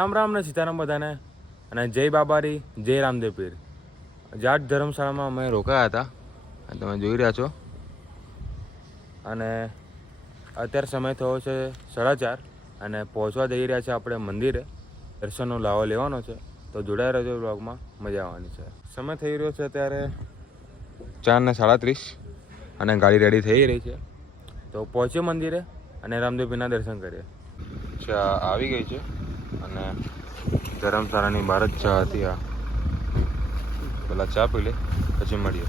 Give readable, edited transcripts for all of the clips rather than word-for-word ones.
રામ રામ ને સીતારામ બધાને, અને જય બાબારી, જય રામદેવ પીર. જાટ ધર્મશાળામાં અમે રોકાયા હતા, તમે જોઈ રહ્યા છો. અને અત્યારે સમય થયો છે 4:30 અને પહોંચવા જઈ રહ્યા છે આપણે મંદિરે. દર્શનનો લાવો લેવાનો છે, તો જોડાઈ રહેજો બ્લોગમાં, મજા આવવાની છે. સમય થઈ રહ્યો છે અત્યારે 4:37 અને ગાડી રેડી થઈ રહી છે. તો પહોંચીએ મંદિરે અને રામદેવ પીરના દર્શન કરીએ. ચા આવી ગઈ છે અને ધર્મશાળાની બહાર જ ચા હતી. આ પેલા ચા પી લે પછી મળીએ.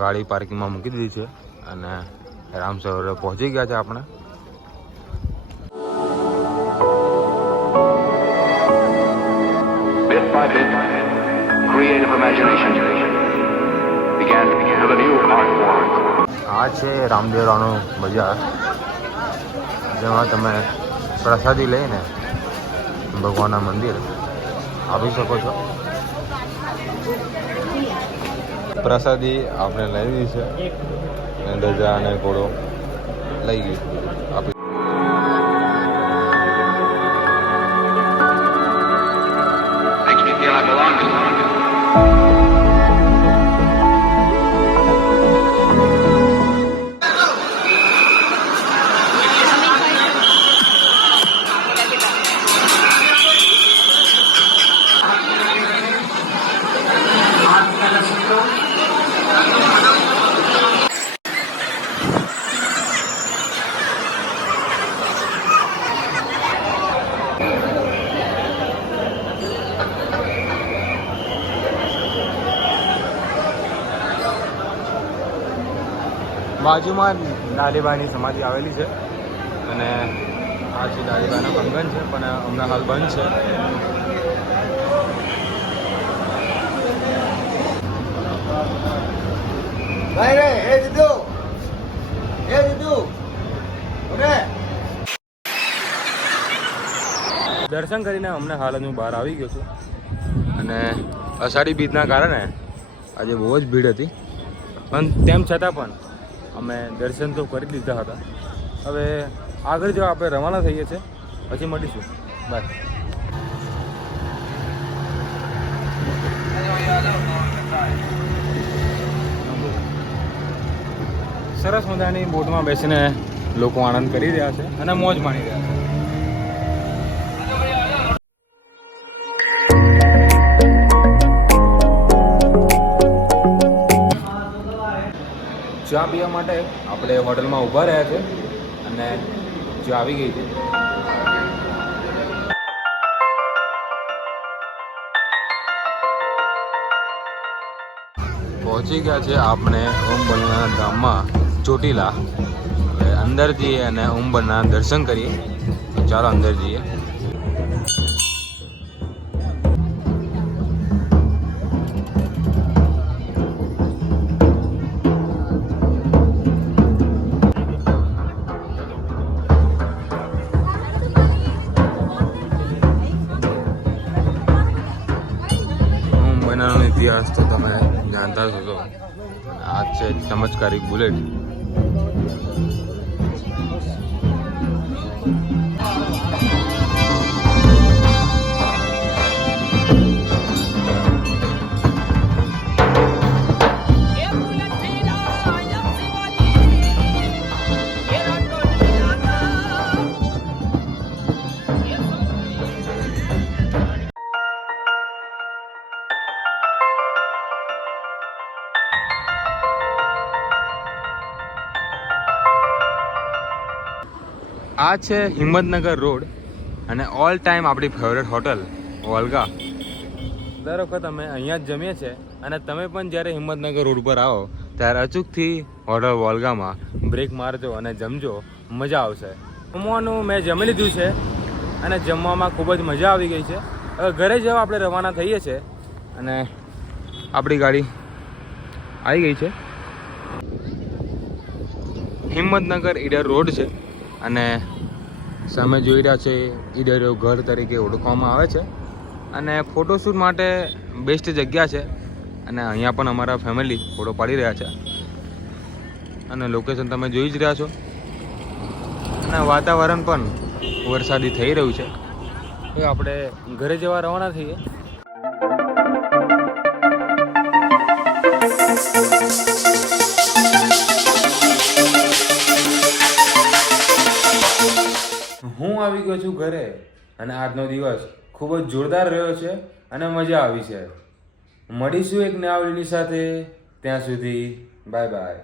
ગાડી પાર્કિંગમાં મૂકી દીધી છે અને રામ સરોવર પહોંચી ગયા છે આપણે. Bit by bit, creative imagination began to build a new art form. આ છે રામદેવરાનું બજાર, જેમાં તમે પ્રસાદી લઈને ભગવાનના મંદિર આવી શકો છો. પ્રસાદી આપણે લઈ લીધી છે અને ધજા અને ઘોડો લઈ લીધું આપી. Makes me feel I belong to something. બાજુમાં ડાલીબાઈની સમાધિ આવેલી છે અને આ છે ડાલીબાઈનો કંગન છે, પણ હમણાં હાલ બંધ છે. ભાઈ રે હે દીદુ દર્શન કરીને હમણાં હાલ હું બહાર આવી ગયો છું અને અષાઢી બીજના કારણે આજે બહુ જ ભીડ હતી, પણ તેમ છતાં પણ અમે દર્શન તો કરી લીધા હતા. હવે આગળ જો આપણે રવાના થઈએ છીએ, પછી મળીશું. બાય. સરસ મજાની બોટમાં બેસીને લોકો આનંદ કરી રહ્યા છે અને મોજ માણી રહ્યા છે. ચા પીવા માટે આપણે હોટલમાં ઊભા રહ્યા છે અને ચા આવી ગઈ છે. પહોંચી ગયા છે આપણે ઓમ બલના ધામમાં ચોટીલા. હવે અંદર જઈએ અને ઓમ બલના દર્શન કરીએ. તો ચાલો અંદર જઈએ. ઇતિહાસ તો તમે જાણતા જ હશો. આ છે ચમત્કારિક બુલેટ. આ છે હિંમતનગર રોડ અને ઓલ ટાઈમ આપણી ફેવરેટ હોટલ વોલ્ગા. દર વખત અમે અહીંયા જ જમીએ છીએ અને તમે પણ જ્યારે હિંમતનગર રોડ પર આવો ત્યારે અચૂકથી હોટલ વોલ્ગામાં બ્રેક મારજો અને જમજો, મજા આવશે. જમવાનું મેં જમી લીધું છે અને જમવામાં ખૂબ જ મજા આવી ગઈ છે. હવે ઘરે જવા આપણે રવાના થઈએ છીએ અને આપણી ગાડી આવી ગઈ છે. હિંમતનગર ઈડર રોડ છે અને સામે જોઈ રહ્યા છે ઈડર ઘર તરીકે ઓળખવામાં આવે છે અને ફોટોશૂટ માટે બેસ્ટ જગ્યા છે. અને અહીંયા પણ અમારા ફેમિલી ફોટો પાડી રહ્યા છે અને લોકેશન તમે જોઈ જ રહ્યા છો. અને વાતાવરણ પણ વરસાદી થઈ રહ્યું છે. હવે આપણે ઘરે જવા રવાના થઈએ. હું આવી ગયો છું ઘરે અને આજનો દિવસ ખૂબ જ જોરદાર રહ્યો છે અને મજા આવી છે. મળીશું એક નવા વિડીયોની સાથે. ત્યાં સુધી બાય બાય.